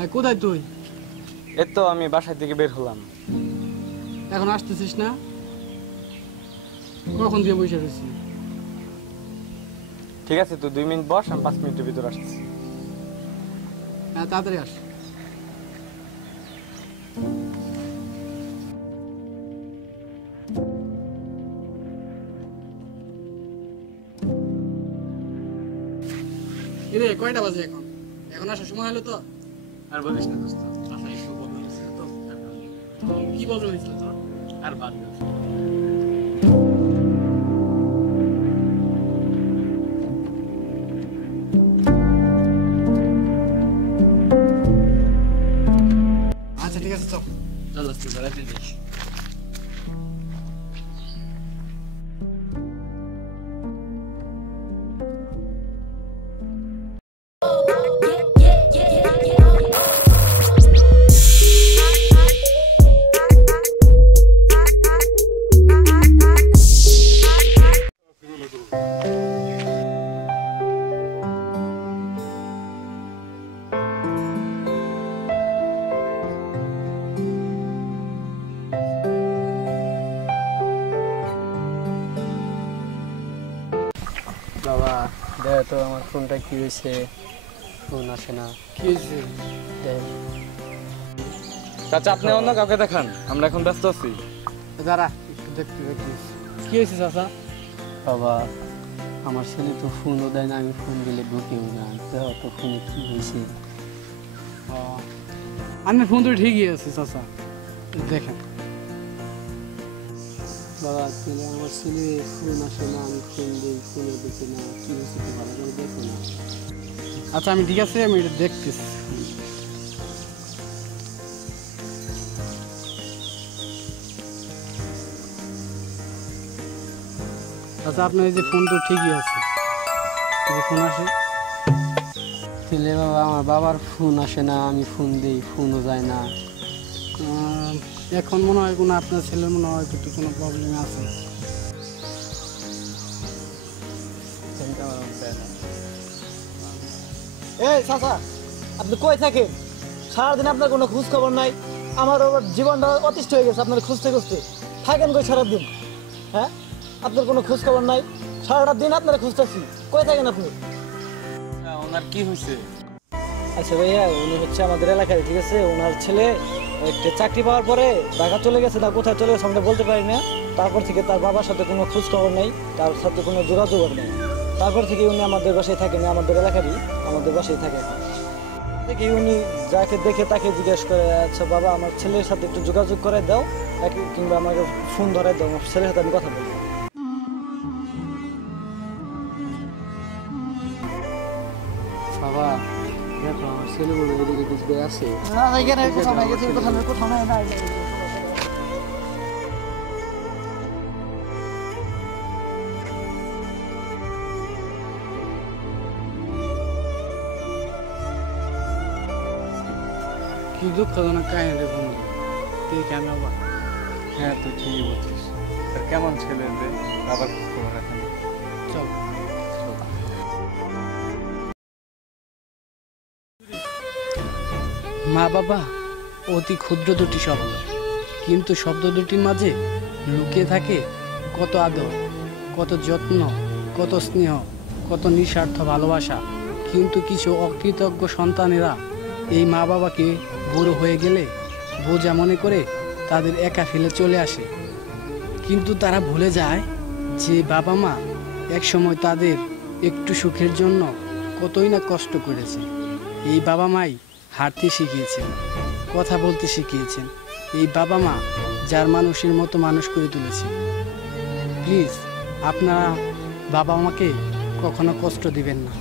হ্যাঁ, কোথায় তুই? এই তো আমি বাসা থেকে বের হলাম। এখন আসতেছিস না? কখন দিয়ে বসে রয়েছি? ঠিক আছে, তুই 2 মিনিট বস, আমি 5 মিনিটের ভিতর আসছি। হ্যাঁ, তাড়াতাড়ি আস। এরে কয়টা বাজে এখন? এখন আসার সময় হলো তো? আর বলিস না দোস্ত, বাসায় একটু প্রবলেম হয়েছিল তো। কি প্রবলেম হয়েছিল তোর? আর বাদ দে। আচ্ছা ঠিক আছে, চল। চল দোস্ত, বেড়াতে যাই। বাবা দেখ তো আমার ফোনটা কি হয়েছে, ফোন আসে না। কি হয়েছে? দেখ চাচা, আপনি অন্য কাউকে দেখান, আমরা এখন ব্যস্ত আছি। দাঁড়া, একটু দেখতে দেখছিস। কি হয়েছে চাচা? বাবা, আমার ছেলে তো ফোনও দেয় না, আমি ফোন দিলে ঢুকেও না। দেখ তো ফোনে কি হয়েছে। আমার ফোন তো ঠিকই আছে চাচা, দেখেন। বাবা তাহলে আমার ছেলে ফোন আসে না, আমি ফোন দিই, ফোনে দেখি না, কি হয়েছে তো ভালো করে দেখো না। আচ্ছা আমি ঠিক আছে, আমি এটা দেখতেছি। আচ্ছা আপনার এই যে ফোন তো ঠিকই আছে, এই যে ফোন আসে। তাহলে বাবা আমার বাবার ফোন আসে না, আমি ফোন দিই, ফোনও যায় না। এখন মনে হয় কোনো আপনার ছেলের মনে হয় একটু কোনো প্রবলেম আছে। এই চাচা, আপনি কই থাকেন? সারাদিন আপনার কোনো খোঁজ খবর নাই। আমার ওর জীবনটা অতিষ্ঠ হয়ে গেছে আপনার খুঁজতে খুঁজতে। থাকেন কই সারাদিন? হ্যাঁ, আপনার কোনো খোঁজ খবর নাই। সারাটা দিন আপনারা খুঁজতেছি, কই থাকেন আপনি? ওনার কি হয়েছে? আচ্ছা ভাইয়া, উনি হচ্ছে আমাদের এলাকায়, ঠিক আছে? ওনার ছেলে একটা চাকরি পাওয়ার পরে ঢাকা চলে গেছে, না কোথায় চলে গেছে আমরা বলতে পারি না। তারপর থেকে তার বাবার সাথে কোনো খোঁজ খবর নেই, তার সাথে কোনো যোগাযোগ নেই। তারপর থেকে উনি আমাদের বাসায় থাকেন, আমাদের এলাকারই আমাদের বাসায় থাকে। থেকে উনি যাকে দেখে তাকে জিজ্ঞেস করে, আচ্ছা বাবা আমার ছেলের সাথে একটু যোগাযোগ করে দাও, কিংবা আমাকে ফোন ধরে দাও, আমার ছেলের সাথে আমি কথা বলবো। বাবা দেখো আমার ছেলে বলে এদিকে বুঝতে আসে। কোথাও নাই। কি দুঃখজনক কাহিনী রে বন্ধু, দেখে আমি আবার। হ্যাঁ, তুই ঠিকই বলছিস। আর কেমন ছেলে যে বাবার খোঁজ খবর রাখেন? চল। মা বাবা অতি ক্ষুদ্র দুটি শব্দ, কিন্তু শব্দ দুটির মাঝে লুকিয়ে থাকে কত আদর, কত যত্ন, কত স্নেহ, কত নিঃস্বার্থ ভালোবাসা। কিন্তু কিছু অকৃতজ্ঞ সন্তানেরা এই মা বাবাকে বড় হয়ে গেলে বোঝা মনে করে তাদের একা ফেলে চলে আসে। কিন্তু তারা ভুলে যায় যে বাবা মা একসময় তাদের একটু সুখের জন্য কতই না কষ্ট করেছে। এই বাবা মাই হাঁটতে শিখিয়েছেন, কথা বলতে শিখিয়েছেন। এই বাবা মা যার মানুষের মতো মানুষ করে তুলেছে। প্লিজ আপনারা বাবা মাকে কখনো কষ্ট দিবেন না।